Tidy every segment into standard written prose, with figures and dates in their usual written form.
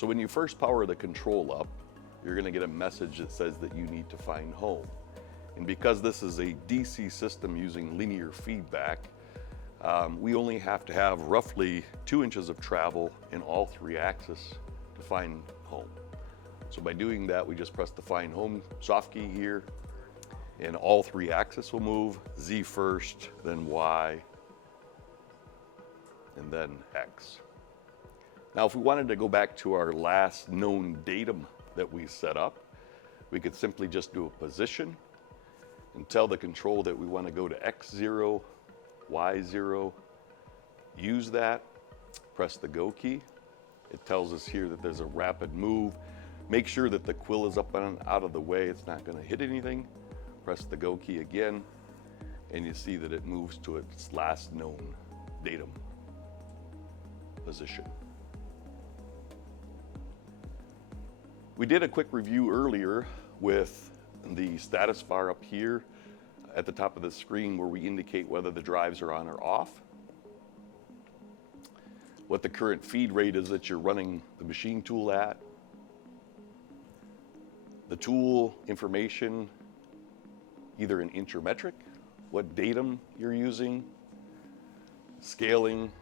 So when you first power the control up, you're going to get a message that says that you need to find home. And because this is a DC system using linear feedback, we only have to have roughly 2 inches of travel in all 3 axes to find home. So by doing that, we just press the find home soft key here, and all 3 axes will move, Z first, then Y, and then X. Now, if we wanted to go back to our last known datum that we set up, we could simply just do a position and tell the control that we want to go to X0, Y0, use that, press the go key. It tells us here that there's a rapid move. Make sure that the quill is up and out of the way. It's not going to hit anything. Press the go key again, and you see that it moves to its last known datum position. We did a quick review earlier with the status bar up here at the top of the screen where we indicate whether the drives are on or off, what the current feed rate is that you're running the machine tool at, the tool information, either in inch or metric, what datum you're using, scaling,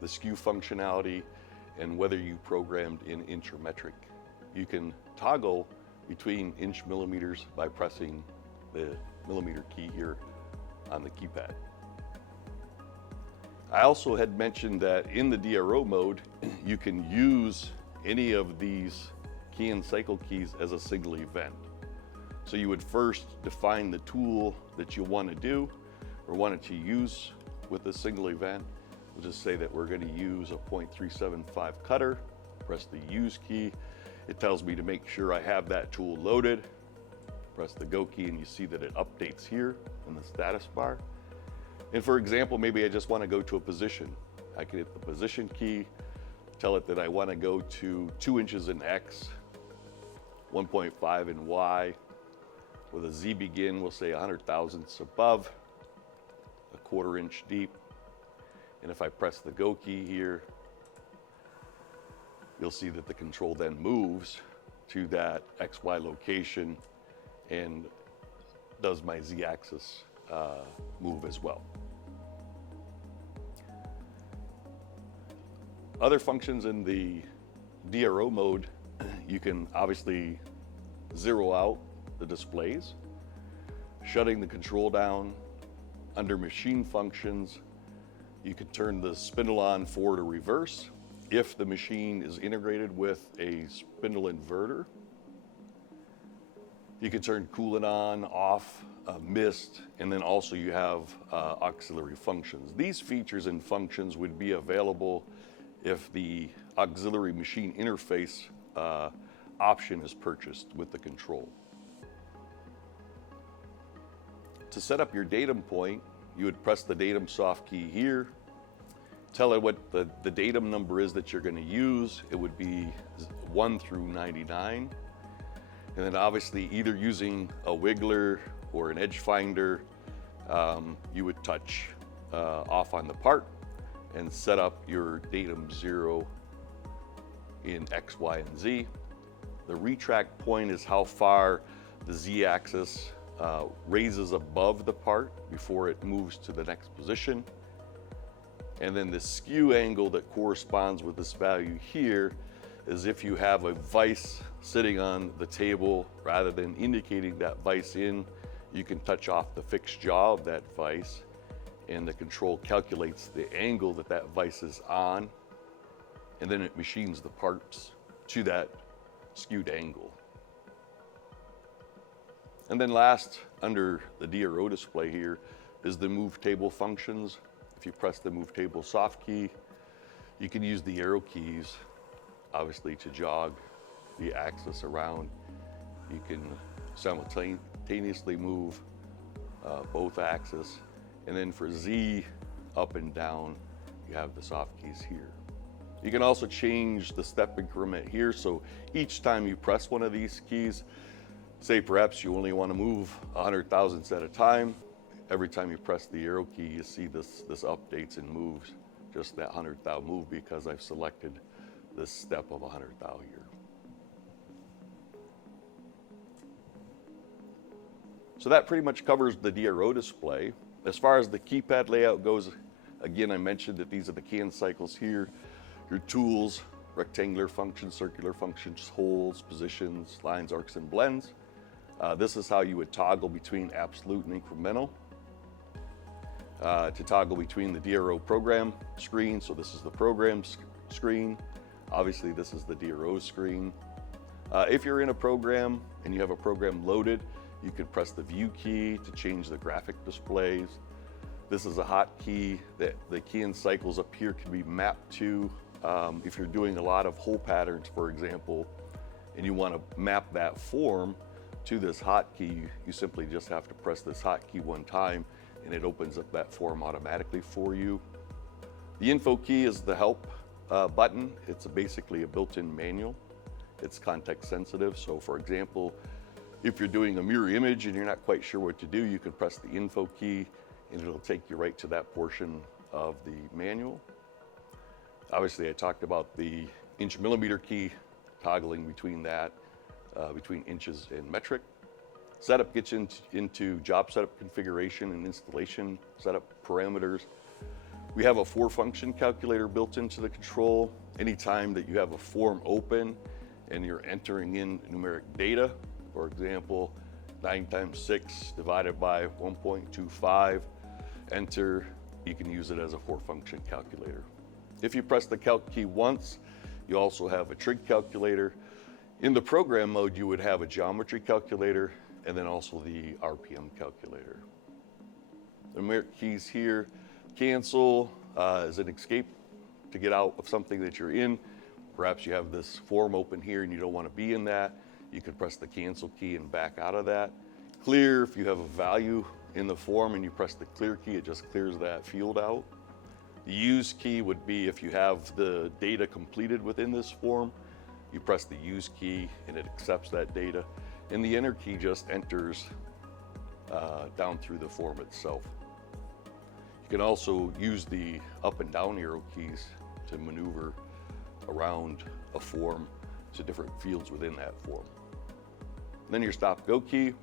the skew functionality, and whether you programmed in inch or metric. You can toggle between inch millimeters by pressing the millimeter key here on the keypad. I also had mentioned that in the DRO mode, you can use any of these key and cycle keys as a single event. So you would first define the tool that you want to do or wanted to use with a single event. We'll just say that we're going to use a .375 cutter, press the use key. It tells me to make sure I have that tool loaded. Press the go key and you see that it updates here in the status bar. And for example, maybe I just want to go to a position. I can hit the position key, tell it that I want to go to 2 inches in X, 1.5 in Y. With a Z begin, we'll say 100 thousandths above, a 1/4 inch deep. And if I press the go key here, you'll see that the control then moves to that XY location and does my Z axis move as well. Other functions in the DRO mode, you can obviously zero out the displays, shutting the control down. Under machine functions, you can turn the spindle on forward or reverse if the machine is integrated with a spindle inverter. You can turn coolant on, off, mist, and then also you have auxiliary functions. These features and functions would be available if the auxiliary machine interface option is purchased with the control. To set up your datum point, you would press the datum soft key here, tell it what the datum number is that you're going to use. It would be 1 through 99. And then obviously either using a wiggler or an edge finder, you would touch off on the part and set up your datum 0 in X, Y, and Z. The retract point is how far the Z axis raises above the part before it moves to the next position. And then the skew angle that corresponds with this value here is if you have a vise sitting on the table, rather than indicating that vise in, you can touch off the fixed jaw of that vise, and the control calculates the angle that that vise is on, and then it machines the parts to that skewed angle. And then last, under the DRO display here, is the move table functions. If you press the move table soft key, you can use the arrow keys, obviously, to jog the axis around. You can simultaneously move both axes. And then for Z, up and down, you have the soft keys here. You can also change the step increment here. So each time you press one of these keys, say perhaps you only want to move 100 thousandths at a time. Every time you press the arrow key, you see this updates and moves just that 100 thou move because I've selected this step of 100th thou here. So that pretty much covers the DRO display. As far as the keypad layout goes, again, I mentioned that these are the can cycles here, your tools, rectangular functions, circular functions, holes, positions, lines, arcs, and blends. This is how you would toggle between absolute and incremental. To toggle between the DRO program screen, so this is the program screen. Obviously, this is the DRO screen. If you're in a program and you have a program loaded, you could press the view key to change the graphic displays. This is a hotkey that the key and cycles up here can be mapped to. If you're doing a lot of hole patterns, for example, and you want to map that form to this hotkey, you simply just have to press this hotkey one time and it opens up that form automatically for you. The info key is the help button. It's basically a built-in manual. It's context sensitive. So for example, if you're doing a mirror image and you're not quite sure what to do, you can press the info key and it'll take you right to that portion of the manual. Obviously, I talked about the inch/millimeter key, toggling between that, between inches and metric. Setup gets into job setup configuration and installation setup parameters. We have a 4-function calculator built into the control. Anytime that you have a form open and you're entering in numeric data, for example, 9 times 6 divided by 1.25, enter, you can use it as a 4-function calculator. If you press the calc key once, you also have a trig calculator. In the program mode, you would have a geometry calculator and then also the RPM calculator. The numeric keys here, cancel is an escape to get out of something that you're in. Perhaps you have this form open here and you don't want to be in that. You could press the cancel key and back out of that. Clear, if you have a value in the form and you press the clear key, it just clears that field out. The use key would be if you have the data completed within this form, you press the use key and it accepts that data. And the enter key just enters down through the form itself. You can also use the up and down arrow keys to maneuver around a form to different fields within that form. And then your stop go key,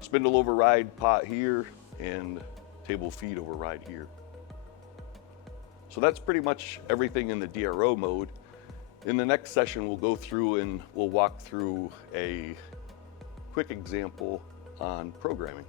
spindle override pot here, and table feed override here. So that's pretty much everything in the DRO mode. In the next session, we'll go through and we'll walk through a quick example on programming.